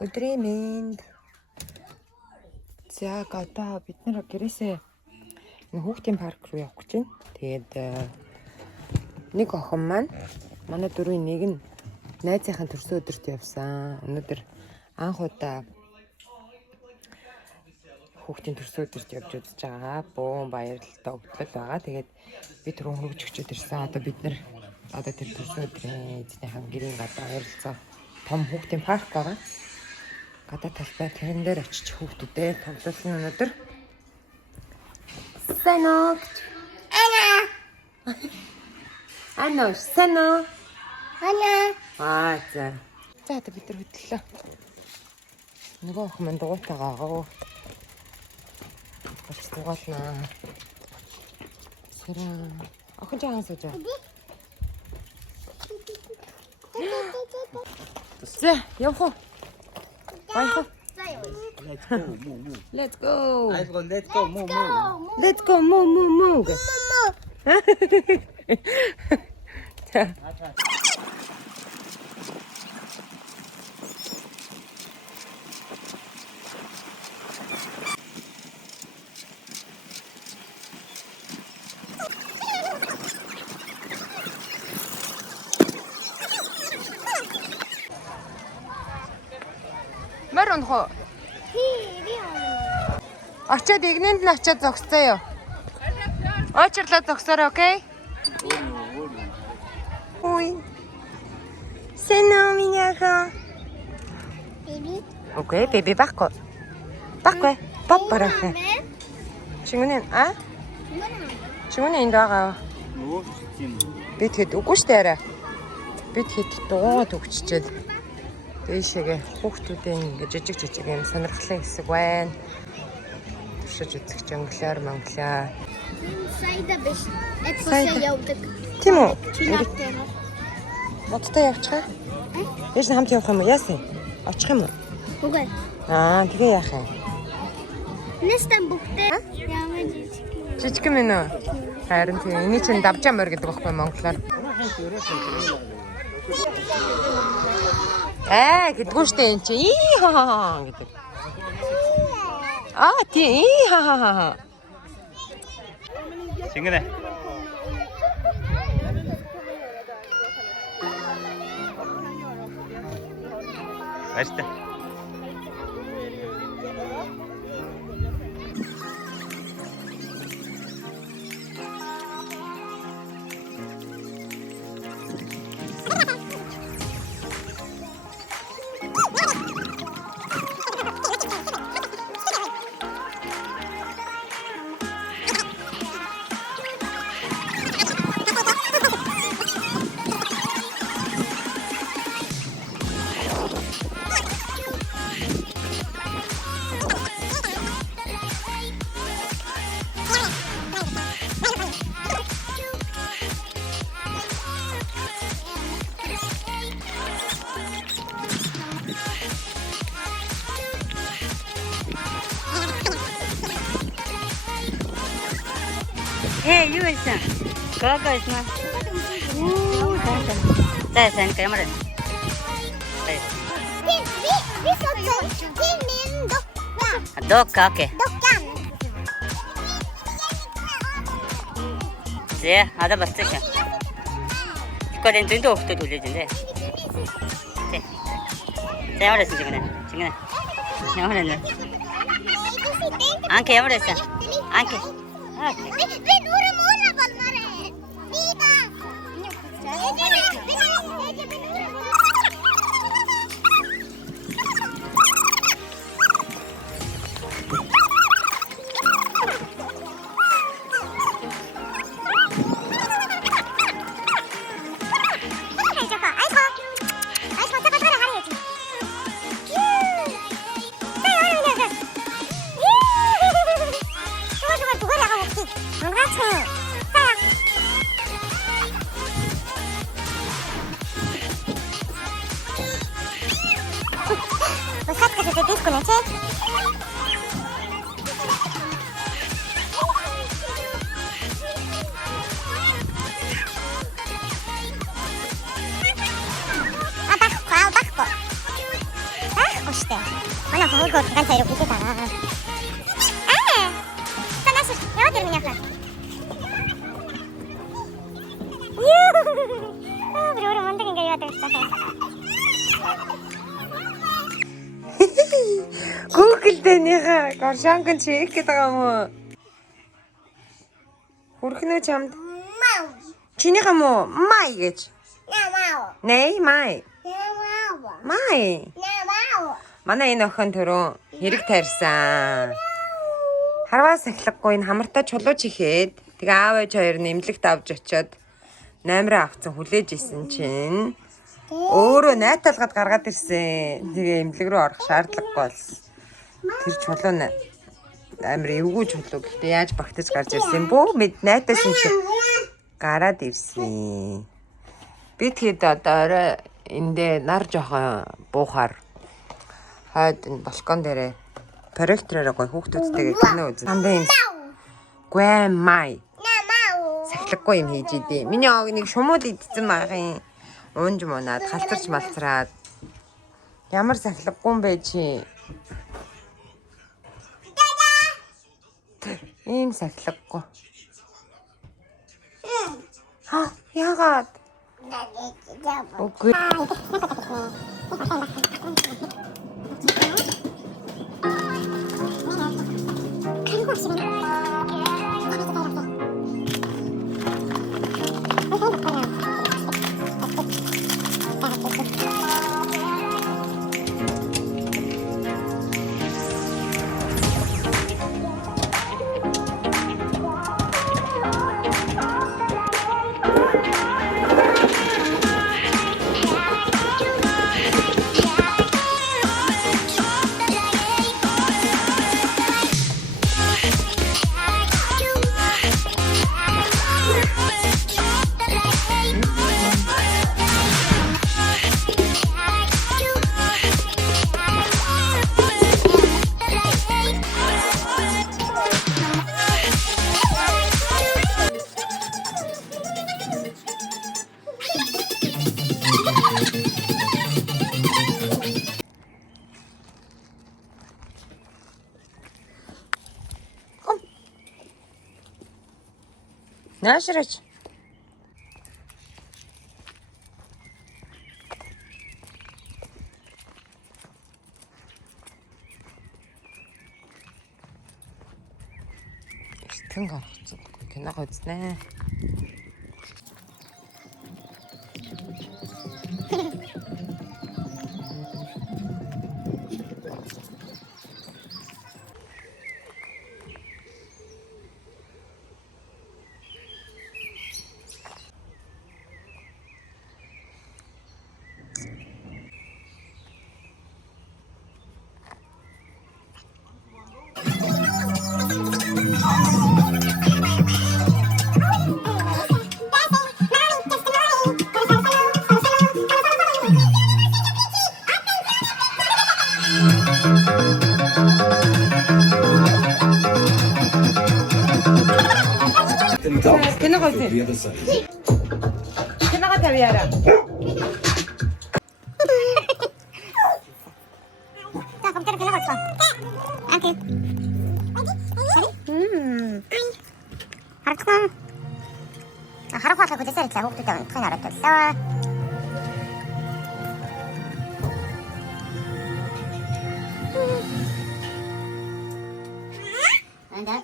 Өдрийн мэнд. За одоо бид нэр гэрээсээ хүүхдийн парк руу явах гэж байна. Тэгээд нэг охин маань манай дөрвийн нэг нь найзынхаа төрсөн өдөрт явсан. Өнөөдөр анх удаа хүүхдийн төрсөн өдөрт явж үзэж байгаа. Бөөн баярлалтай өгдлөл байгаа. Тэгээд би түрүүн хөргөж өчөд ирсэн. Одоо бид нар тэр төрсөн өдрийн эзнийхэн гэрийн гадаа ойролцоо том хүүхдийн парк байгаа. Гадаа талбай тэрэн дээр очиж хүүхдүүдэд тоглуулсан өнөөдөр. Санаа. Ано, санаа. За. За одоо бид нар хөдлөлөө. Нөгөө охин маань дугуйтайгаа. Гарч дугаалнаа. Сэрэн. Охин жаахан сууж байгаа. За, явах уу? Баях. Let's go. Let's go. Move. Let's go. Move. Марон хоо. Очоод игнэнд нь очоод зогсцоо юу? Очрлоо зогсоорой, окей? Ой. Сэно миняха. Baby. Окей, беби баахгүй. Баахгүй. Папарах. Чингүнэн Чингүнэн энд байгаа. Би тэгэд үгүй штэ арай. Би тэгэд дуугаад өгччихэл. Дэшегээ хүүхдүүдийн жижиг юм сонирхлын хэсэг байна. Туршиж үзэх жонглоор монглоо. Сайда биш. Эксээ явдаг. Тийм үү? Чинаатайгаар. Моттой явчихаа. Яаж хамт явах юм уу? Яасан? Очих юм уу? Үгүй. Тэгээ яах юм? Нэстэн бүгдээ ямар Жижиг юм ээ. Харин тийм. Эний чинь давжаа морь гэдэг байхгүй монголоор. Гэдгүү штэ энэ чи ии гэдэг. Тийм ии. Чингэнэ. Баяртай. Юу байсан? Гага байсан. Сайн камера. Би соцсон. Тимэн докка. Докка, окей. Доккан. Зэ, ада басчихсан. Сколын дэндүү хөлтөд хүлээж энэ. Зэ. Ямар байсан Чингэнэ? Ямар байна? Анке ямар байсан? Анке. Би нүрэ болмарэ. Бига. kan saya rugi kita. Sana sih, lewat dari minyak lah. Bener-bener manteng kayak gitu. Гуглдэнийхээ горшанкан чи их гэдэг юм уу? Хүрхнөө чамд Mau. чинийх юм уу? Май гэж. Na mau. Нэй май. Na mau. Май. Na mau. Манай энэ охин төрөө хэрэг тарьсан. Харваас эхлэхгүй энэ хамартаа чулууч ихэд тэгээ аав ээж хоёр нэмлэгт авч очиод номероо авцсан хүлээж исэн чинь өөрөө найталгаад гаргаад ирсэн. Тэгээ эмнэлэг рүү орох шаардлагагүй болсон. Тэр чулуу амир эвгүй чулуу гэхдээ яаж багтаж гарч ирсэн бөө мэд найтасан чи гараад ирсэн. Би тэгэд одоо орой эндээ нар жоохон буухаар хойд энэ балкон дээрээ проектороор гой хүүхдүүдтэйгээ кино үзэн. Сандаа юм. Гүй май. Na mau. Сахилахгүй юм хийж идэв. Миний ог нэг шумууд идсэн байхын уунж мунаад халтарч малцраад ямар сахилахгүй юм бэ чи? Ийм сахилахгүй. Ха, яагаад? Үгүй. Наашраач. Эртхэн гаргацдаггүй кино үзнэ. Кино үзнэ. Кинога тавьяараа. Tak, kamu cari kenapa coba? Oke. Haruskan. Harus aku jadi cari cewek tuh jangan kan harus tuh. Anda?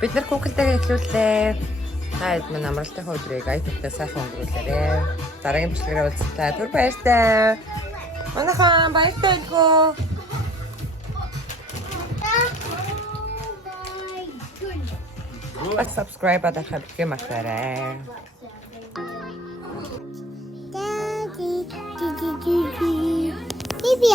Бид нар Google-ээр эхлүүллээ. Та хэд минь амралтын өдрийг iPad-тай сайхан өнгөрүүлээрэй. Дараагийн бичлэгээр уулзлаа. Түр баяртай. Манайхан баяртай өгөө. Subscribe адахад гэмэхээрэй. Daddy. Bibi,